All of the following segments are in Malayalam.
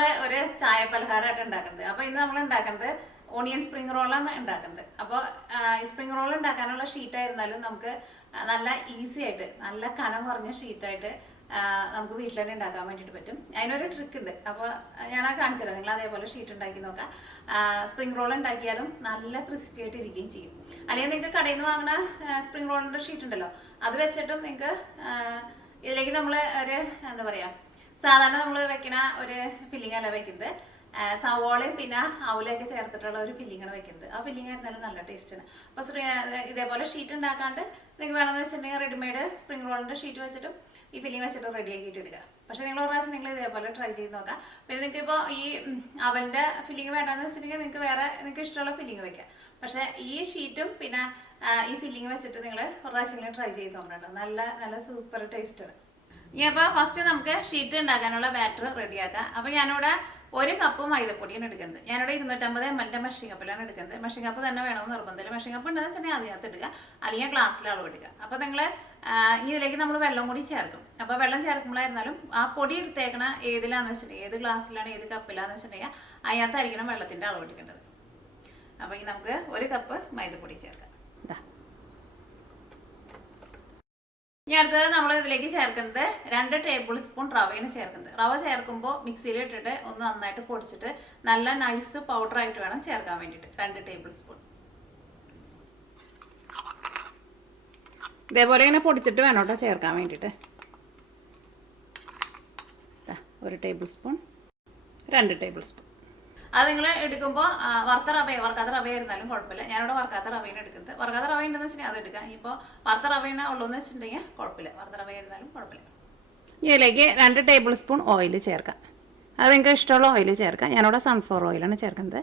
നമ്മൾ ഒരു ചായ പലഹാരമായിട്ട് ഉണ്ടാക്കുന്നത്. അപ്പോൾ ഇന്ന് നമ്മൾ ഉണ്ടാക്കുന്നത് ഓണിയൻ സ്പ്രിംഗ് റോളാണ് ഉണ്ടാക്കുന്നത്. അപ്പോൾ ഈ സ്പ്രിംഗ് റോൾ ഉണ്ടാക്കാനുള്ള ഷീറ്റായിരുന്നാലും നമുക്ക് നല്ല ഈസി ആയിട്ട് നല്ല കനം കുറഞ്ഞ ഷീറ്റായിട്ട് നമുക്ക് വീട്ടിൽ തന്നെ ഉണ്ടാക്കാൻ വേണ്ടിയിട്ട് പറ്റും. അതിനൊരു ട്രിക്ക് ഉണ്ട്. അപ്പോൾ ഞാൻ കാണിച്ചു തരാം. നിങ്ങൾ അതേപോലെ ഷീറ്റ് ഉണ്ടാക്കി നോക്കാം. സ്പ്രിംഗ് റോൾ ഉണ്ടാക്കിയാലും നല്ല ക്രിസ്പി ആയിട്ട് ഇരിക്കുകയും ചെയ്യും. അല്ലെങ്കിൽ നിങ്ങൾക്ക് കടയിൽ നിന്ന് വാങ്ങുന്ന സ്പ്രിംഗ് റോളിൻ്റെ ഷീറ്റ് ഉണ്ടല്ലോ, അത് വെച്ചിട്ടും നിങ്ങൾക്ക് ഇതിലേക്ക് നമ്മൾ ഒരു എന്താ പറയുക, സാധാരണ നമ്മൾ വെക്കണ ഒരു ഫില്ലിംഗ് അല്ല വെക്കുന്നത്. സവോളയും പിന്നെ അവലൊക്കെ ചേർത്തിട്ടുള്ള ഒരു ഫില്ലിങ്ങാണ് വെക്കുന്നത്. ആ ഫില്ലിംഗ് ആയിരുന്നാലും നല്ല ടേസ്റ്റാണ്. അപ്പോൾ ഇതേപോലെ ഷീറ്റ് ഉണ്ടാക്കാണ്ട് നിങ്ങൾക്ക് വേണമെന്ന് വെച്ചിട്ടുണ്ടെങ്കിൽ റെഡിമെയ്ഡ് സ്പ്രിംഗ് റോളിൻ്റെ ഷീറ്റ് വെച്ചിട്ടും ഈ ഫില്ലിംഗ് വെച്ചിട്ട് റെഡി ആക്കിയിട്ട് ഇടുക. പക്ഷേ നിങ്ങൾ ഒരു പ്രാവശ്യം നിങ്ങൾ ഇതേപോലെ ട്രൈ ചെയ്ത് നോക്കാം. പിന്നെ നിങ്ങൾക്ക് ഇപ്പോൾ ഈ അവൻ്റെ ഫില്ലിംഗ് വേണ്ടാന്ന് വെച്ചിട്ടുണ്ടെങ്കിൽ നിങ്ങൾക്ക് വേറെ നിങ്ങൾക്ക് ഇഷ്ടമുള്ള ഫില്ലിംഗ് വെക്കാം. പക്ഷേ ഈ ഷീറ്റും പിന്നെ ഈ ഫില്ലിംഗ് വെച്ചിട്ട് നിങ്ങൾ ഒരു പ്രാവശ്യം ട്രൈ ചെയ്ത് നോക്കണം. നല്ല നല്ല സൂപ്പർ ടേസ്റ്റാണ്. ഇനി അപ്പോൾ ഫസ്റ്റ് നമുക്ക് ഷീറ്റ് ഉണ്ടാക്കാനുള്ള ബാറ്റർ റെഡിയാക്കാം. അപ്പോൾ ഞാനിവിടെ 1 കപ്പ് മൈദപ്പൊടിയാണ് എടുക്കുന്നത്. ഞാനിവിടെ 250 ml മെഷീൻ കപ്പിലാണ് എടുക്കുന്നത്. മെഷീൻ കപ്പ് തന്നെ വേണമെന്ന് നിർബന്ധമില്ല. മെഷീൻ കപ്പ് ഉണ്ടെന്ന് വെച്ചിട്ടുണ്ടെങ്കിൽ അതിനകത്ത് എടുക്കുക, അല്ലെങ്കിൽ ഗ്ലാസ്സിൽ അളവ് എടുക്കുക. അപ്പോൾ നിങ്ങൾ ഇനി ഇതിലേക്ക് നമ്മൾ വെള്ളം കൂടി ചേർക്കും. അപ്പോൾ വെള്ളം ചേർക്കുമ്പോഴായിരുന്നാലും ആ പൊടി എടുത്തേക്കണ ഏതിലാന്ന് വെച്ചിട്ടുണ്ടെങ്കിൽ, ഏത് ഗ്ലാസ്സിലാണ് ഏത് കപ്പിലാന്ന് വെച്ചിട്ടുണ്ടെങ്കിൽ അതിനകത്തായിരിക്കണം വെള്ളത്തിൻ്റെ അളവ് എടുക്കേണ്ടത്. അപ്പോൾ ഇനി നമുക്ക് 1 കപ്പ് മൈദപ്പൊടി ചേർക്കാം. ഇനി അടുത്തത് നമ്മൾ ഇതിലേക്ക് ചേർക്കുന്നത് 2 ടേബിൾ സ്പൂൺ റവയാണ് ചേർക്കുന്നത്. റവ ചേർക്കുമ്പോൾ മിക്സിയിൽ ഇട്ടിട്ട് ഒന്ന് നന്നായിട്ട് പൊടിച്ചിട്ട് നല്ല നൈസ് പൗഡർ ആയിട്ട് വേണം ചേർക്കാൻ വേണ്ടിയിട്ട്. 2 ടേബിൾ സ്പൂൺ ഇതേപോലെ ഇങ്ങനെ പൊടിച്ചിട്ട് വേണം കേട്ടോ ചേർക്കാൻ വേണ്ടിയിട്ട്. 1 ടേബിൾ സ്പൂൺ, 2 ടേബിൾ സ്പൂൺ. അത് നിങ്ങൾ എടുക്കുമ്പോൾ വറുത്ത വറുക്കാത്ത റവയായിരുന്നാലും കുഴപ്പമില്ല. ഞാനിവിടെ വറുക്കാത്ത റവയാണ് എടുക്കുന്നത്. വറുക്കാത്ത റവ ഉണ്ടെന്ന് വെച്ചിട്ടുണ്ടെങ്കിൽ അത് എടുക്കാം. ഇപ്പോൾ വറുത്ത റവയാണ് ഉള്ളൂന്ന് വെച്ചിട്ടുണ്ടെങ്കിൽ കുഴപ്പമില്ല, വറുത്ത റവയായിരുന്നാലും കുഴപ്പമില്ല. ഇതിലേക്ക് 2 ടേബിൾ സ്പൂൺ ഓയിൽ ചേർക്കാം. അത് നിങ്ങൾക്ക് ഇഷ്ടമുള്ള ഓയിൽ ചേർക്കാം. ഞാനിവിടെ സൺഫ്ലവർ ഓയിലാണ് ചേർക്കുന്നത്.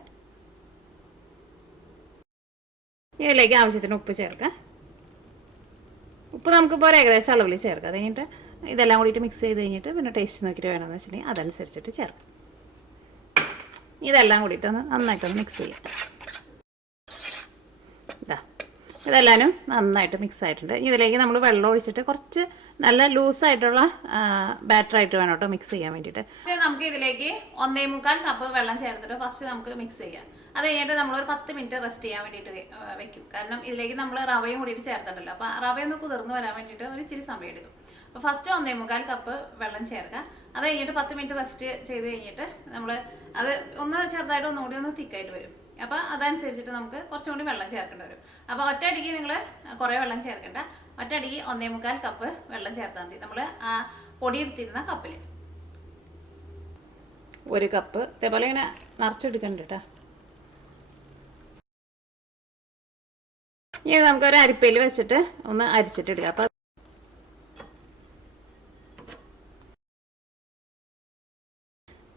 ഇതിലേക്ക് ആവശ്യത്തിന് ഉപ്പ് ചേർക്കാം. ഉപ്പ് നമുക്കിപ്പോൾ ഒരു ഏകദേശം അളവിൽ ചേർക്കാം. അത് കഴിഞ്ഞിട്ട് ഇതെല്ലാം കൂടിയിട്ട് മിക്സ് ചെയ്ത് കഴിഞ്ഞിട്ട് പിന്നെ ടേസ്റ്റ് നോക്കിയിട്ട് വേണമെന്ന് വെച്ചിട്ടുണ്ടെങ്കിൽ അതനുസരിച്ചിട്ട് ചേർക്കാം. ഇതെല്ലാം കൂടിയിട്ടൊന്ന് നന്നായിട്ടൊന്ന് മിക്സ് ചെയ്യാം. ഇതെല്ലാവരും നന്നായിട്ട് മിക്സ് ആയിട്ടുണ്ട്. ഇതിലേക്ക് നമ്മൾ വെള്ളം ഒഴിച്ചിട്ട് കുറച്ച് നല്ല ലൂസായിട്ടുള്ള ബാറ്ററായിട്ട് വേണം കേട്ടോ മിക്സ് ചെയ്യാൻ വേണ്ടിയിട്ട്. നമുക്ക് ഇതിലേക്ക് 1.25 കപ്പ് വെള്ളം ചേർത്തിട്ട് ഫസ്റ്റ് നമുക്ക് മിക്സ് ചെയ്യാം. അത് കഴിഞ്ഞിട്ട് നമ്മളൊരു 10 മിനിറ്റ് റെസ്റ്റ് ചെയ്യാൻ വേണ്ടിയിട്ട് വെക്കും. കാരണം ഇതിലേക്ക് നമ്മൾ റവയും കൂടിയിട്ട് ചേർത്തിട്ടല്ലോ. അപ്പോൾ റവയൊന്ന് കുതിർന്ന് വരാൻ വേണ്ടിയിട്ട് ഒരു ഇച്ചിരി സമയം എടുക്കും. അപ്പോൾ ഫസ്റ്റ് 1.25 കപ്പ് വെള്ളം ചേർക്കുക. അത് കഴിഞ്ഞിട്ട് 10 മിനിറ്റ് റെസ്റ്റ് ചെയ്ത് കഴിഞ്ഞിട്ട് നമ്മൾ അത് ഒന്ന് ചെറുതായിട്ട് ഒന്നുകൂടി ഒന്ന് തിക്കായിട്ട് വരും. അപ്പോൾ അതനുസരിച്ചിട്ട് നമുക്ക് കുറച്ചും കൂടി വെള്ളം ചേർക്കേണ്ടി വരും. അപ്പോൾ ഒറ്റയടിക്ക് നിങ്ങൾ കുറേ വെള്ളം ചേർക്കേണ്ട. ഒറ്റയടിക്ക് 1.25 കപ്പ് വെള്ളം ചേർത്താൽ മതി. നമ്മൾ ആ പൊടി എടുത്തിരുന്ന കപ്പിൽ 1 കപ്പ് ഇതേപോലെ ഇങ്ങനെ നിറച്ചെടുക്കണ്ട കേട്ടോ. ഇനി നമുക്കൊരു അരിപ്പയിൽ വെച്ചിട്ട് ഒന്ന് അരിച്ചിട്ടെടുക്കാം. അപ്പോൾ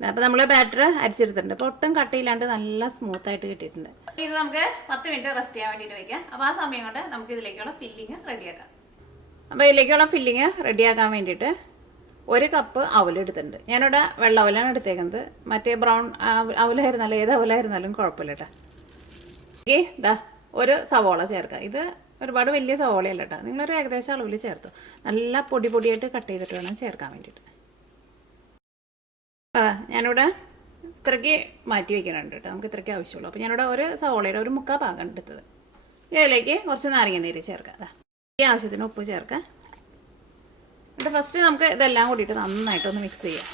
അപ്പോൾ നമ്മൾ ബാറ്റർ അരിച്ചെടുത്തിട്ടുണ്ട്. അപ്പോൾ ഒട്ടും കട്ടിയില്ലാണ്ട് നല്ല സ്മൂത്തായിട്ട് കിട്ടിയിട്ടുണ്ട്. ഇത് നമുക്ക് 10 മിനിറ്റ് റെസ്റ്റ് ചെയ്യാൻ വേണ്ടിയിട്ട് വയ്ക്കാം. അപ്പോൾ ആ സമയം കൊണ്ട് നമുക്ക് ഇതിലേക്കുള്ള ഫില്ലിങ് റെഡിയാക്കാം. അപ്പോൾ ഇതിലേക്കുള്ള ഫില്ലിങ് റെഡിയാക്കാൻ വേണ്ടിയിട്ട് 1 കപ്പ് അവലെടുത്തിട്ടുണ്ട്. ഞാനിവിടെ വെള്ള അവലാണ് എടുത്തേക്കുന്നത്. മറ്റേ ബ്രൗൺ അവലായിരുന്നാലും ഏത് അവലായിരുന്നാലും കുഴപ്പമില്ല കേട്ടോ. ഇതാ 1 സവോള ചേർക്കാം. ഇത് ഒരുപാട് വലിയ സവോളയല്ല കേട്ടോ. നിങ്ങളൊരു ഏകദേശം അളവിൽ ചേർത്തു. നല്ല പൊടിയായിട്ട് കട്ട് ചെയ്തിട്ട് വേണം ചേർക്കാൻ വേണ്ടിയിട്ട്. ഞാനിവിടെ ഇത്രയ്ക്ക് മാറ്റി വയ്ക്കുന്നുണ്ട് കേട്ടോ. നമുക്ക് ഇത്രയ്ക്ക് ആവശ്യമുള്ളൂ. അപ്പോൾ ഞാനിവിടെ 1 സവോളയുടെ 1/4 ഭാഗം എടുത്തത്. ഇതിലേക്ക് കുറച്ച് നാരങ്ങ നീര് ചേർക്കാം. ഈ ആവശ്യത്തിന് ഉപ്പ് ചേർക്കാം. എന്നിട്ട് ഫസ്റ്റ് നമുക്ക് ഇതെല്ലാം കൂടിയിട്ട് നന്നായിട്ടൊന്ന് മിക്സ് ചെയ്യാം.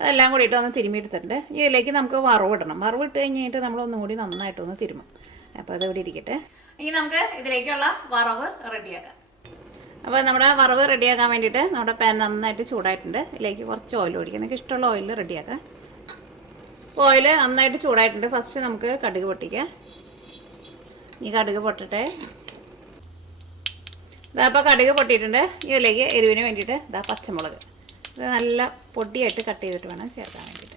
അതെല്ലാം കൂടിയിട്ട് ഒന്ന് തിരുമ്മിയെടുത്തിട്ടുണ്ട്. ഇതിലേക്ക് നമുക്ക് വറവിടണം. വറവിട്ട് കഴിഞ്ഞിട്ട് നമ്മൾ ഒന്നുകൂടി നന്നായിട്ടൊന്ന് തിരുമും. അപ്പോൾ അതിവിടെ ഇരിക്കട്ടെ. ഇനി നമുക്ക് ഇതിലേക്കുള്ള വറവ് റെഡിയാക്കാം. അപ്പോൾ നമ്മുടെ വറവ് റെഡിയാക്കാൻ വേണ്ടിയിട്ട് നമ്മുടെ പാൻ നന്നായിട്ട് ചൂടായിട്ടുണ്ട്. ഇതിലേക്ക് കുറച്ച് ഓയിൽ ഒഴിക്കുക. നിങ്ങൾക്ക് ഇഷ്ടമുള്ള ഓയിൽ റെഡിയാക്കാം. ഓയിൽ നന്നായിട്ട് ചൂടായിട്ടുണ്ട്. ഫസ്റ്റ് നമുക്ക് കടുക് പൊട്ടിക്കാം. ഈ കടുക് പൊട്ടട്ടെ. ഇതാ അപ്പോൾ കടുക് പൊട്ടിയിട്ടുണ്ട്. ഇതിലേക്ക് എരിവിന് വേണ്ടിയിട്ട് ഇതാ പച്ചമുളക്. ഇത് നല്ല പൊടിയായിട്ട് കട്ട് ചെയ്തിട്ട് വേണം ചേർക്കാൻ വേണ്ടിയിട്ട്.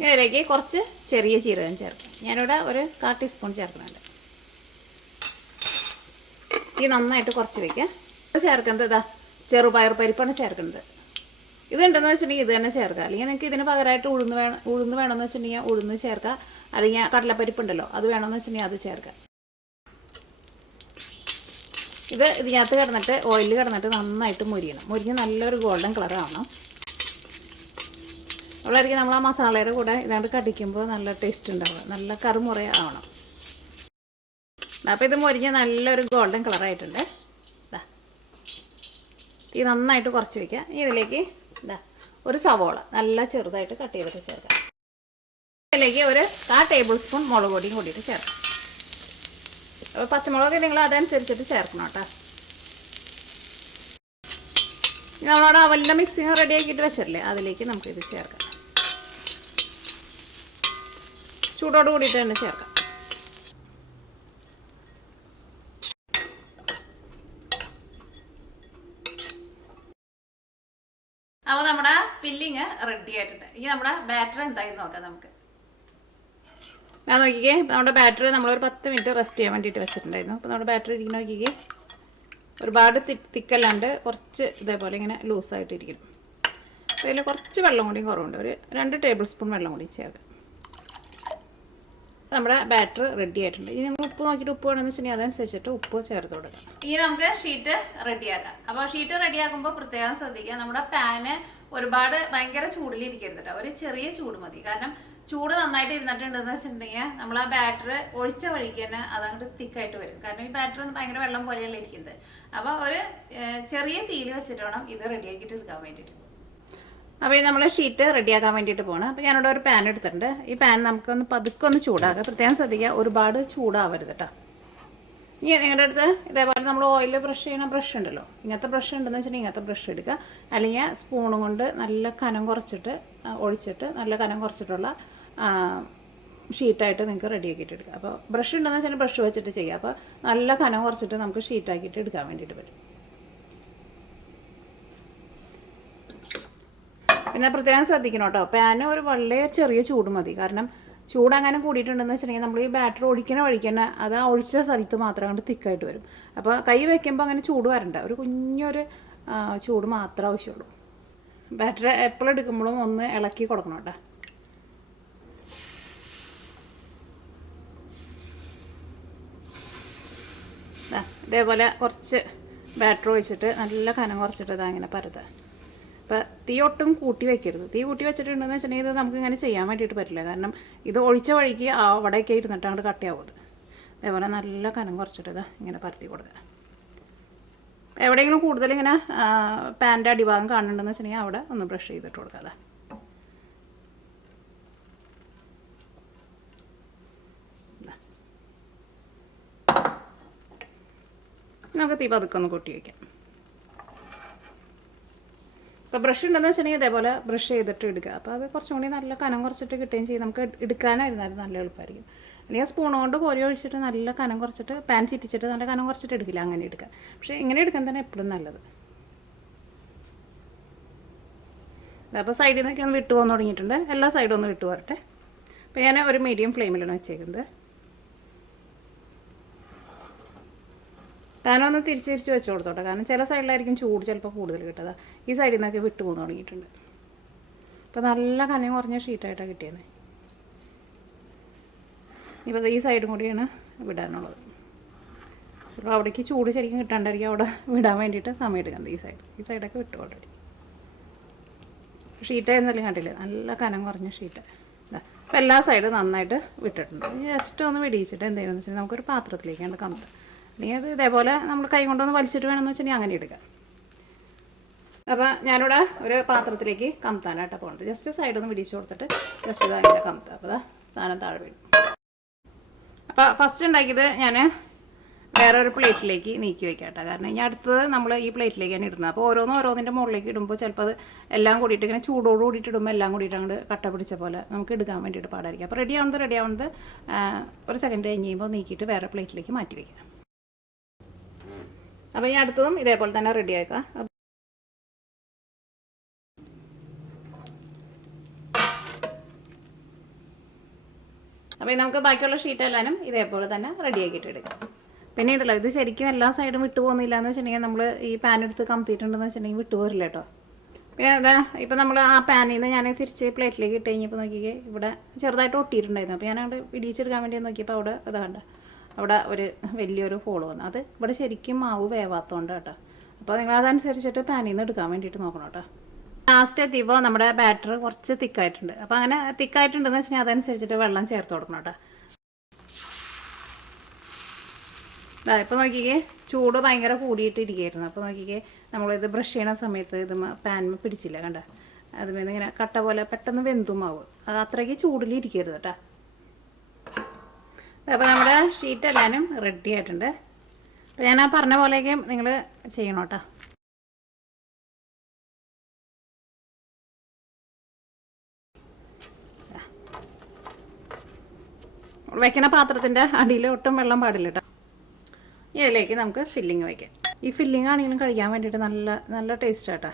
ഇതിലേക്ക് കുറച്ച് ചെറിയ ജീരകം ചേർക്കാം. ഞാനിവിടെ 1/4 ടീസ്പൂൺ ചേർക്കുന്നുണ്ട്. ഈ നന്നായിട്ട് കുറച്ച് വയ്ക്കാം. ചേർക്കുന്നത് ഇതാ ചെറുപയർ പരിപ്പാണ് ചേർക്കുന്നത്. ഇതുണ്ടെന്ന് വെച്ചിട്ടുണ്ടെങ്കിൽ ഇത് തന്നെ ചേർക്കുക. അല്ലെങ്കിൽ നിങ്ങൾക്ക് ഇതിന് പകരമായിട്ട് ഉഴുന്ന് വേണമെന്ന് വെച്ചിട്ടുണ്ടെങ്കിൽ ഉഴുന്ന് ചേർക്കുക. അല്ലെങ്കിൽ കടലപ്പരിപ്പുണ്ടല്ലോ അത് വേണമെന്ന് വെച്ചിട്ടുണ്ടെങ്കിൽ അത് ചേർക്കുക. ഇതിനകത്ത് കിടന്നിട്ട് ഓയിൽ കിടന്നിട്ട് നന്നായിട്ട് മുരിയണം. മുരിഞ്ഞ് നല്ലൊരു ഗോൾഡൻ കളർ ആവണം. അവിടെയായിരിക്കും നമ്മൾ ആ മസാലയുടെ കൂടെ ഇതാണ്ട് കടിക്കുമ്പോൾ നല്ല ടേസ്റ്റ് ഉണ്ടാവുക. നല്ല കറുമുറ ആവണം. അപ്പോൾ ഇത് മുരിഞ്ഞ് നല്ലൊരു ഗോൾഡൻ കളറായിട്ടുണ്ട്. തീ നന്നായിട്ട് കുറച്ച് വയ്ക്കുക. ഇതിലേക്ക് ഒരു സവോള നല്ല ചെറുതായിട്ട് കട്ട് ചെയ്തിട്ട് ചേർക്കാം. ഇതിലേക്ക് ഒരു 1/4 ടേബിൾ സ്പൂൺ മുളക് പൊടിയും കൂടിയിട്ട് ചേർക്കാം. അപ്പോൾ പച്ചമുളക് നിങ്ങൾ അതനുസരിച്ചിട്ട് ചേർക്കണം കേട്ടോ. നമ്മളവിടെ അവലിൻ്റെ മിക്സിങ് റെഡി ആക്കിയിട്ട് വെച്ചിട്ടില്ലേ, അതിലേക്ക് നമുക്കിത് ചേർക്കാം. ചൂടോട് കൂടിയിട്ട് തന്നെ ചേർക്കാം. അപ്പോൾ നമ്മുടെ ഫില്ലിങ് റെഡി ആയിട്ടുണ്ട്. ഇനി നമ്മുടെ ബാറ്റർ എന്തായി നോക്കാം നമുക്ക്. ഞാൻ നോക്കിക്കേ, നമ്മുടെ ബാറ്ററി നമ്മളൊരു 10 മിനിറ്റ് റെസ്റ്റ് ചെയ്യാൻ വേണ്ടിയിട്ട് വെച്ചിട്ടുണ്ടായിരുന്നു. അപ്പോൾ നമ്മുടെ ബാറ്ററി ഇരിക്കുന്ന നോക്കിക്കേ, ഒരുപാട് തിക്കല്ലാണ്ട് കുറച്ച് ഇതേപോലെ ഇങ്ങനെ ലൂസായിട്ടിരിക്കണം. അപ്പോൾ ഇതിൽ കുറച്ച് വെള്ളം കൂടി കുറവുണ്ട്. ഒരു 2 ടേബിൾ സ്പൂൺ വെള്ളം കൂടി ചേർക്കാം. നമ്മുടെ ബാറ്റർ റെഡി ആയിട്ടുണ്ട്. ഇനി നമ്മൾ ഉപ്പ് നോക്കിയിട്ട് ഉപ്പ് വേണമെന്ന് വെച്ചിട്ടുണ്ടെങ്കിൽ അതനുസരിച്ചിട്ട് ഉപ്പ് ചേർത്ത് കൊടുക്കാം. ഇനി നമുക്ക് ഷീറ്റ് റെഡിയാക്കാം. അപ്പോൾ ഷീറ്റ് റെഡിയാക്കുമ്പോൾ പ്രത്യേകം ശ്രദ്ധിക്കുക, നമ്മുടെ പാന് ഒരുപാട് ഭയങ്കര ചൂടിലിരിക്കരുത് കേട്ടോ. ഒരു ചെറിയ ചൂട് മതി. കാരണം ചൂട് നന്നായിട്ട് ഇരുന്നിട്ടുണ്ടെന്ന് വെച്ചിട്ടുണ്ടെങ്കിൽ നമ്മൾ ആ ബാറ്റർ ഒഴിച്ച വഴിക്ക് തന്നെ അതങ്ങോട്ട് തിക്കായിട്ട് വരും. കാരണം ഈ ബാറ്റർ ഭയങ്കര വെള്ളം പോലെയല്ല ഇരിക്കുന്നത്. അപ്പോൾ ഒരു ചെറിയ തീയിൽ വെച്ചിട്ട് വേണം ഇത് റെഡിയാക്കിയിട്ട് എടുക്കാൻ വേണ്ടിയിട്ട്. അപ്പോൾ ഈ നമ്മൾ ഷീറ്റ് റെഡിയാക്കാൻ വേണ്ടിയിട്ട് പോകണം. അപ്പോൾ ഞാനിവിടെ ഒരു പാൻ എടുത്തിട്ടുണ്ട്. ഈ പാൻ നമുക്കൊന്ന് പതുക്കെ ചൂടാക്കുക. പ്രത്യേകം ശ്രദ്ധിക്കുക, ഒരുപാട് ചൂടാവരുത് കേട്ടോ. ഇനി നിങ്ങളുടെ അടുത്ത് ഇതേപോലെ നമ്മൾ ഓയിൽ ബ്രഷ് ചെയ്യുന്ന ബ്രഷ് ഉണ്ടല്ലോ, ഇങ്ങനത്തെ ബ്രഷ് ഉണ്ടെന്ന് വെച്ചിട്ടുണ്ടെങ്കിൽ ഇങ്ങനത്തെ ബ്രഷ് എടുക്കുക. അല്ലെങ്കിൽ സ്പൂണും കൊണ്ട് നല്ല കനം കുറച്ചിട്ട് ഒഴിച്ചിട്ട് നല്ല കനം കുറച്ചിട്ടുള്ള ഷീറ്റായിട്ട് നിങ്ങൾക്ക് റെഡിയാക്കിയിട്ട് എടുക്കുക. അപ്പോൾ ബ്രഷ് ഉണ്ടെന്ന് വെച്ചാൽ ബ്രഷ് വെച്ചിട്ട് ചെയ്യുക. അപ്പോൾ നല്ല കനം കുറച്ചിട്ട് നമുക്ക് ഷീറ്റാക്കിയിട്ട് എടുക്കാൻ വേണ്ടിയിട്ട് പറ്റും. പിന്നെ പ്രത്യേകം ശ്രദ്ധിക്കണം കേട്ടോ, പാന് ഒരു വളരെ ചെറിയ ചൂട് മതി. കാരണം ചൂട് അങ്ങനെ കൂടിയിട്ടുണ്ടെന്ന് വെച്ചിട്ടുണ്ടെങ്കിൽ നമ്മൾ ഈ ബാറ്റർ ഒഴിക്കണ വഴിക്കന്നെ അത് ആ ഒഴിച്ച സ്ഥലത്ത് മാത്രം കൊണ്ട് തിക്കായിട്ട് വരും. അപ്പോൾ കൈ വയ്ക്കുമ്പോൾ അങ്ങനെ ചൂട് വരണ്ട, ഒരു കുഞ്ഞൊരു ചൂട് മാത്രമേ ആവശ്യമുള്ളൂ. ബാറ്റർ എപ്പോഴും എടുക്കുമ്പോഴും ഒന്ന് ഇളക്കി കൊടുക്കണം കേട്ടോ. ഇതേപോലെ കുറച്ച് ബാറ്റർ ഒഴിച്ചിട്ട് നല്ല കനം കുറച്ചിട്ട് ഇതങ്ങനെ പരത്തുക. അപ്പോൾ തീ ഒട്ടും കൂട്ടി വയ്ക്കരുത്. തീ കൂട്ടി വെച്ചിട്ടുണ്ടെന്ന് വെച്ചിട്ടുണ്ടെങ്കിൽ ഇത് നമുക്ക് ഇങ്ങനെ ചെയ്യാൻ വേണ്ടിയിട്ട് പറ്റില്ല. കാരണം ഇത് ഒഴിച്ച വഴിക്ക് അവിടെയൊക്കെ ഇരുന്നിട്ട് അങ്ങോട്ട് കട്ടയാവും. അതേപോലെ നല്ല കനം കുറച്ചിട്ട് ഇത് ഇങ്ങനെ പരത്തി കൊടുക്കുക. എവിടെയെങ്കിലും കൂടുതൽ ഇങ്ങനെ പാൻ്റെ അടിഭാഗം കാണുന്നുണ്ടെന്ന് വെച്ചിട്ടുണ്ടെങ്കിൽ അവിടെ ഒന്ന് ബ്രഷ് ചെയ്തിട്ട് കൊടുക്കുക. അതാ നമുക്ക് തീ പതുക്കെ ഒന്ന് കൊട്ടി വയ്ക്കാം. അപ്പോൾ ബ്രഷ് ഉണ്ടെന്ന് വെച്ചിട്ടുണ്ടെങ്കിൽ ഇതേപോലെ ബ്രഷ് ചെയ്തിട്ട് എടുക്കുക. അപ്പോൾ അത് കുറച്ചും കൂടി നല്ല കനം കുറച്ചിട്ട് കിട്ടുകയും ചെയ്യും. നമുക്ക് എടുക്കാനായിരുന്നാലും നല്ല എളുപ്പമായിരിക്കും. അല്ലെങ്കിൽ സ്പൂൺ കൊണ്ട് കോരി ഒഴിച്ചിട്ട് നല്ല കനം കുറച്ചിട്ട് പാൻ ചിറ്റിച്ചിട്ട് നല്ല കനം കുറച്ചിട്ട് എടുക്കില്ല, അങ്ങനെ എടുക്കുക. പക്ഷേ ഇങ്ങനെ എടുക്കാൻ തന്നെ എപ്പോഴും നല്ലത്. അപ്പോൾ സൈഡിൽ നിന്നൊക്കെ ഒന്ന് വിട്ടു പോകാൻ തുടങ്ങിയിട്ടുണ്ട്. എല്ലാ സൈഡും ഒന്ന് വിട്ടു പോരട്ടെ. അപ്പോൾ ഞാൻ ഒരു മീഡിയം ഫ്ലെയിമിലാണ് വെച്ചേക്കുന്നത്. പാനൊന്ന് തിരിച്ച് വെച്ച് കൊടുത്തോട്ടെ. കാരണം ചില സൈഡിലായിരിക്കും ചൂട് ചിലപ്പോൾ കൂടുതൽ കിട്ടുക. ഈ സൈഡിൽ നിന്നൊക്കെ വിട്ടു പോകുന്ന തുടങ്ങിയിട്ടുണ്ട്. ഇപ്പോൾ നല്ല കനം കുറഞ്ഞ ഷീറ്റായിട്ടാണ് കിട്ടിയത്. ഇപ്പോൾ ഈ സൈഡും കൂടിയാണ് വിടാനുള്ളത്. ചിലപ്പോൾ അവിടേക്ക് ചൂട് ശരിക്കും കിട്ടാണ്ടായിരിക്കും അവിടെ വിടാൻ വേണ്ടിയിട്ട് സമയം എടുക്കുന്നത്. ഈ സൈഡൊക്കെ വിട്ടു ഓൾറെഡി. ഷീറ്റായിരുന്നല്ലേ കണ്ടില്ലേ, നല്ല കനം കുറഞ്ഞ ഷീറ്റ്. അപ്പോൾ എല്ലാ സൈഡും നന്നായിട്ട് വിട്ടിട്ടുണ്ട്. ജസ്റ്റ് ഒന്ന് വിടിയിച്ചിട്ട് എന്തെങ്കിലും വെച്ചാൽ നമുക്കൊരു പാത്രത്തിലേക്കാണ് കമത്തുക. അല്ലെങ്കിൽ അത് ഇതേപോലെ നമ്മൾ കൈ കൊണ്ടൊന്ന് വലിച്ചിട്ട് വേണമെന്ന് വെച്ചിട്ടുണ്ടെങ്കിൽ അങ്ങനെ എടുക്കാം. അപ്പോൾ ഞാനിവിടെ ഒരു പാത്രത്തിലേക്ക് കമത്താനായിട്ടാണ് പോകുന്നത്. ജസ്റ്റ് സൈഡൊന്ന് വിടിയിച്ച് കൊടുത്തിട്ട് ജസ്റ്റ് ഇതങ്ങനെ കമത്തുക. അപ്പോൾ അതാ സാധനം താഴെ വീഴും. അപ്പോൾ ഫസ്റ്റ് ഉണ്ടാക്കിയത് ഞാൻ വേറെ ഒരു പ്ലേറ്റിലേക്ക് നീക്കി വയ്ക്കാം കേട്ടോ. കാരണം ഇനി അടുത്തത് നമ്മൾ ഈ പ്ലേറ്റിലേക്കാണ് ഇടുന്നത്. അപ്പോൾ ഓരോന്നിൻ്റെ മുകളിലേക്ക് ഇടുമ്പോൾ ചിലപ്പോൾ അത് എല്ലാം കൂടിയിട്ട് ഇങ്ങനെ ചൂടോട് കൂടിയിട്ട് ഇടുമ്പോൾ എല്ലാം കൂടിയിട്ട് അങ്ങോട്ട് കട്ട പിടിച്ച പോലെ നമുക്ക് എടുക്കാൻ വേണ്ടിയിട്ട് പാടായിരിക്കും. അപ്പോൾ റെഡി ആവുന്നത് ഒരു സെക്കൻഡ് കഴിഞ്ഞ് കഴിയുമ്പോൾ നീക്കിയിട്ട് വേറെ പ്ലേറ്റിലേക്ക് മാറ്റി വയ്ക്കാം. അപ്പോൾ ഇനി അടുത്തതും ഇതേപോലെ തന്നെ റെഡി ആക്കാം. അപ്പോൾ നമുക്ക് ബാക്കിയുള്ള ഷീറ്റ് എല്ലാനും ഇതേപോലെ തന്നെ റെഡിയാക്കിയിട്ട് എടുക്കാം. പിന്നെ ഉണ്ടല്ലോ, ഇത് ശരിക്കും എല്ലാ സൈഡും വിട്ടു പോകുന്നില്ല എന്ന് വെച്ചിട്ടുണ്ടെങ്കിൽ നമ്മൾ ഈ പാൻ എടുത്ത് കമത്തിയിട്ടുണ്ടെന്ന് വെച്ചിട്ടുണ്ടെങ്കിൽ വിട്ടു പോരില്ല കേട്ടോ. പിന്നെ അതാ ഇപ്പോൾ നമ്മൾ ആ പാനിൽ നിന്ന് ഞാൻ തിരിച്ച് പ്ലേറ്റിലേക്ക് ഇട്ട് കഴിഞ്ഞപ്പോൾ നോക്കിക്കേ ഇവിടെ ചെറുതായിട്ട് ഒട്ടിയിട്ടുണ്ടായിരുന്നു. അപ്പോൾ ഞാൻ അവിടെ ഇടിച്ചെടുക്കാൻ വേണ്ടി നോക്കിയപ്പോൾ അവിടെ ഇതാ കണ്ട അവിടെ ഒരു വലിയൊരു ഹോൾ വന്നു. അത് ഇവിടെ ശരിക്കും മാവ് വേവാത്തതുകൊണ്ട് കേട്ടോ. അപ്പോൾ നിങ്ങൾ അതനുസരിച്ചിട്ട് പാനിൽ നിന്ന് എടുക്കാൻ വേണ്ടിയിട്ട് നോക്കണം കേട്ടോ. ലാസ്റ്റ് എത്തിയപ്പോൾ നമ്മുടെ ബാറ്റർ കുറച്ച് തിക്കായിട്ടുണ്ട്. അപ്പോൾ അങ്ങനെ തിക്കായിട്ടുണ്ടെന്ന് വെച്ചാൽ അതനുസരിച്ചിട്ട് വെള്ളം ചേർത്ത് കൊടുക്കണം കേട്ടോ. ഇപ്പോൾ നോക്കിക്കേ ചൂട് ഭയങ്കര കൂടിയിട്ട് ഇരിക്കുകയായിരുന്നു. അപ്പോൾ നോക്കിക്കേ നമ്മളിത് ബ്രഷ് ചെയ്യണ സമയത്ത് ഇത് പാനിൽ പിടിച്ചില്ല കണ്ട, അതുമേന്ന് ഇങ്ങനെ കട്ട പോലെ പെട്ടെന്ന് വെന്തുമാവ്. അത് അത്രയ്ക്ക് ചൂടിലിരിക്കരുത് കേട്ടോ. അപ്പോൾ നമ്മുടെ ഷീറ്റ് എല്ലാവരും റെഡി ആയിട്ടുണ്ട്. അപ്പോൾ ഞാൻ ആ പറഞ്ഞ പോലെയൊക്കെ നിങ്ങൾ ചെയ്യണം കേട്ടോ. വെക്കണ പാത്രത്തിൻ്റെ അടിയിൽ ഒട്ടും വെള്ളം പാടില്ല കേട്ടോ. ഇതിലേക്ക് നമുക്ക് ഫില്ലിങ് വയ്ക്കാം. ഈ ഫില്ലിങ് ആണെങ്കിലും കഴിക്കാൻ വേണ്ടിയിട്ട് നല്ല നല്ല ടേസ്റ്റ് കേട്ടോ.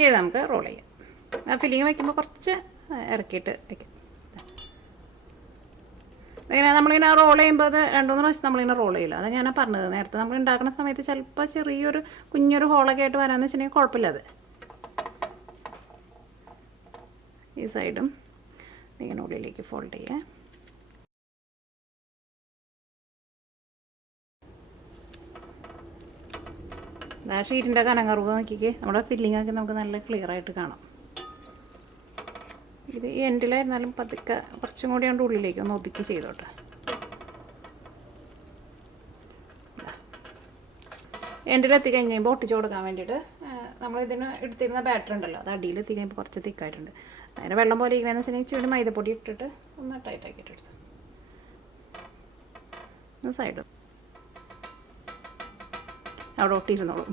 ഇത് നമുക്ക് റോൾ ചെയ്യാം. ആ ഫില്ലിങ് വയ്ക്കുമ്പോൾ കുറച്ച് ഇറക്കിയിട്ട് വയ്ക്കാം. ഇങ്ങനെ നമ്മളിങ്ങനെ റോൾ ചെയ്യുമ്പോൾ അത് 2-3 പ്രാവശ്യം നമ്മളിങ്ങനെ റോൾ ചെയ്യില്ല. അതാണ് ഞാൻ പറഞ്ഞത്. നേരത്തെ നമ്മൾ ഉണ്ടാക്കുന്ന സമയത്ത് ചിലപ്പോൾ ചെറിയൊരു കുഞ്ഞൊരു ഹോളൊക്കെ ആയിട്ട് വരാമെന്ന് വെച്ചിട്ടുണ്ടെങ്കിൽ കുഴപ്പമില്ല. അത് ഈ സൈഡും ഇങ്ങനെ ഉള്ളിലേക്ക് ഫോൾഡ് ചെയ്യാം. ഷീറ്റിൻ്റെ കനകറുവ് നോക്കിക്കേ, നമ്മുടെ ഫില്ലിങ്ങൊക്കെ നമുക്ക് നല്ല ക്ലിയർ ആയിട്ട് കാണാം. ഇത് ഈ എൻഡിലായിരുന്നാലും പതുക്കെ കുറച്ചും കൂടി കൊണ്ട് ഉള്ളിലേക്ക് ഒന്ന് ഒതുക്കി ചെയ്തോട്ടെ. എൻഡിലെത്തി കഴിഞ്ഞ് കഴിയുമ്പോൾ ഒട്ടിച്ച് കൊടുക്കാൻ വേണ്ടിയിട്ട് നമ്മളിതിന് എടുത്തിരുന്ന ബാറ്റർ ഉണ്ടല്ലോ, അത് അടിയിലെത്തി കഴിയുമ്പോൾ കുറച്ച് തിക്കായിട്ടുണ്ട്. അതിന് വെള്ളം പോലെ ഇരിക്കണമെന്ന് വെച്ചിട്ടുണ്ടെങ്കിൽ ഇച്ചിരി മൈദപ്പൊടി ഇട്ടിട്ട് ഒന്ന് ടൈറ്റാക്കിയിട്ട് എടുത്തു ഒന്ന് സൈഡ് അവിടെ ഒട്ടിയിരുന്നോളൂ.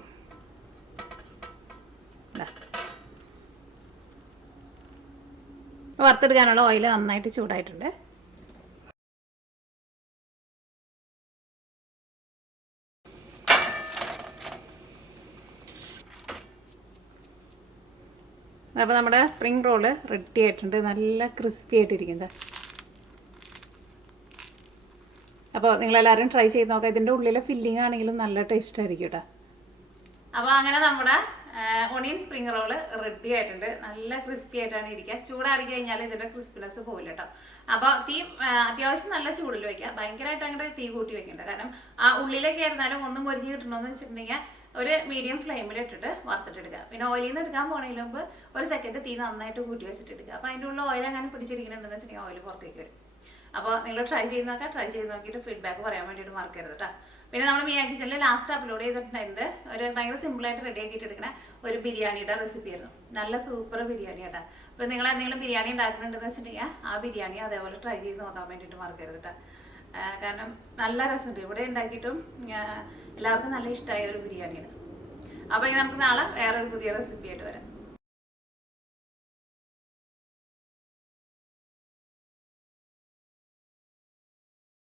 വറുത്തെടുക്കാനുള്ള ഓയിൽ നന്നായിട്ട് ചൂടായിട്ടുണ്ട്. അപ്പോൾ നമ്മുടെ സ്പ്രിംഗ് റോള് റെഡി ആയിട്ടുണ്ട്. നല്ല ക്രിസ്പി ആയിട്ടിരിക്കുന്നത്. അപ്പോൾ നിങ്ങളെല്ലാവരും ട്രൈ ചെയ്ത് നോക്കാം. ഇതിൻ്റെ ഉള്ളിലെ ഫില്ലിംഗ് ആണെങ്കിലും നല്ല ടേസ്റ്റ് ആയിരിക്കും കേട്ടോ. അപ്പോൾ അങ്ങനെ നമ്മുടെ ഓണിയൻ സ്പ്രിംഗ് റോള് റെഡി ആയിട്ടുണ്ട്. നല്ല ക്രിസ്പി ആയിട്ടാണ് ഇരിക്കുക. ചൂടാറി കഴിഞ്ഞാൽ ഇതിൻ്റെ ക്രിസ്പിനെസ് പോയില്ല കേട്ടോ. അപ്പോൾ തീ അത്യാവശ്യം നല്ല ചൂടിൽ വയ്ക്കുക. ഭയങ്കരമായിട്ട് അങ്ങോട്ട് തീ കൂട്ടി വെക്കണ്ട. കാരണം ആ ഉള്ളിലേക്ക് ആയിരുന്നാലും ഒന്നും പൊരിഞ്ഞ് കിട്ടണമെന്ന് വെച്ചിട്ടുണ്ടെങ്കിൽ ഒരു മീഡിയം ഫ്ലെയിമിൽ ഇട്ടിട്ട് വറുത്തിട്ടെടുക്കുക. പിന്നെ ഓയിലിൽ നിന്ന് എടുക്കാൻ പോണതിന് മുമ്പ് ഒരു സെക്കൻഡ് തീ നന്നായിട്ട് കൂട്ടി വെച്ചിട്ട് എടുക്കുക. അപ്പോൾ അതിൻ്റെ ഉള്ളിൽ ഓയിൽ അങ്ങനെ പിടിച്ചിരിക്കുന്നുണ്ടെന്ന് വെച്ചിട്ടുണ്ടെങ്കിൽ ഓയിൽ പുറത്തേക്ക് വരും. അപ്പോൾ നിങ്ങൾ ട്രൈ ചെയ്ത് നോക്കാം. ട്രൈ ചെയ്ത് നോക്കിയിട്ട് ഫീഡ്ബാക്ക് പറയാൻ വേണ്ടിയിട്ട് മറക്കരുത് കേട്ടോ. പിന്നെ നമ്മൾ മിയ കിച്ചണിൽ ലാസ്റ്റ് അപ്ലോഡ് ചെയ്തിട്ടുണ്ടായിരുന്നത് ഒരു ഭയങ്കര സിമ്പിളായിട്ട് റെഡി ആക്കിയിട്ട് എടുക്കുന്ന ഒരു ബിരിയാണിയുടെ റെസിപ്പി ആയിരുന്നു. നല്ല സൂപ്പർ ബിരിയാണി കേട്ടോ. അപ്പോൾ നിങ്ങൾ എന്തെങ്കിലും ബിരിയാണി ഉണ്ടാക്കുന്നുണ്ടെന്ന് വെച്ചിട്ടുണ്ടെങ്കിൽ ആ ബിരിയാണി അതേപോലെ ട്രൈ ചെയ്ത് നോക്കാൻ വേണ്ടിയിട്ട് മറക്കരുത് കേട്ടോ. കാരണം നല്ല രസമുണ്ട്. ഇവിടെ ഉണ്ടാക്കിയിട്ടും എല്ലാവർക്കും നല്ല ഇഷ്ടമായ ഒരു ബിരിയാണിയാണ്. അപ്പോൾ നമുക്ക് നാളെ വേറൊരു പുതിയ റെസിപ്പി ആയിട്ട് വരാം.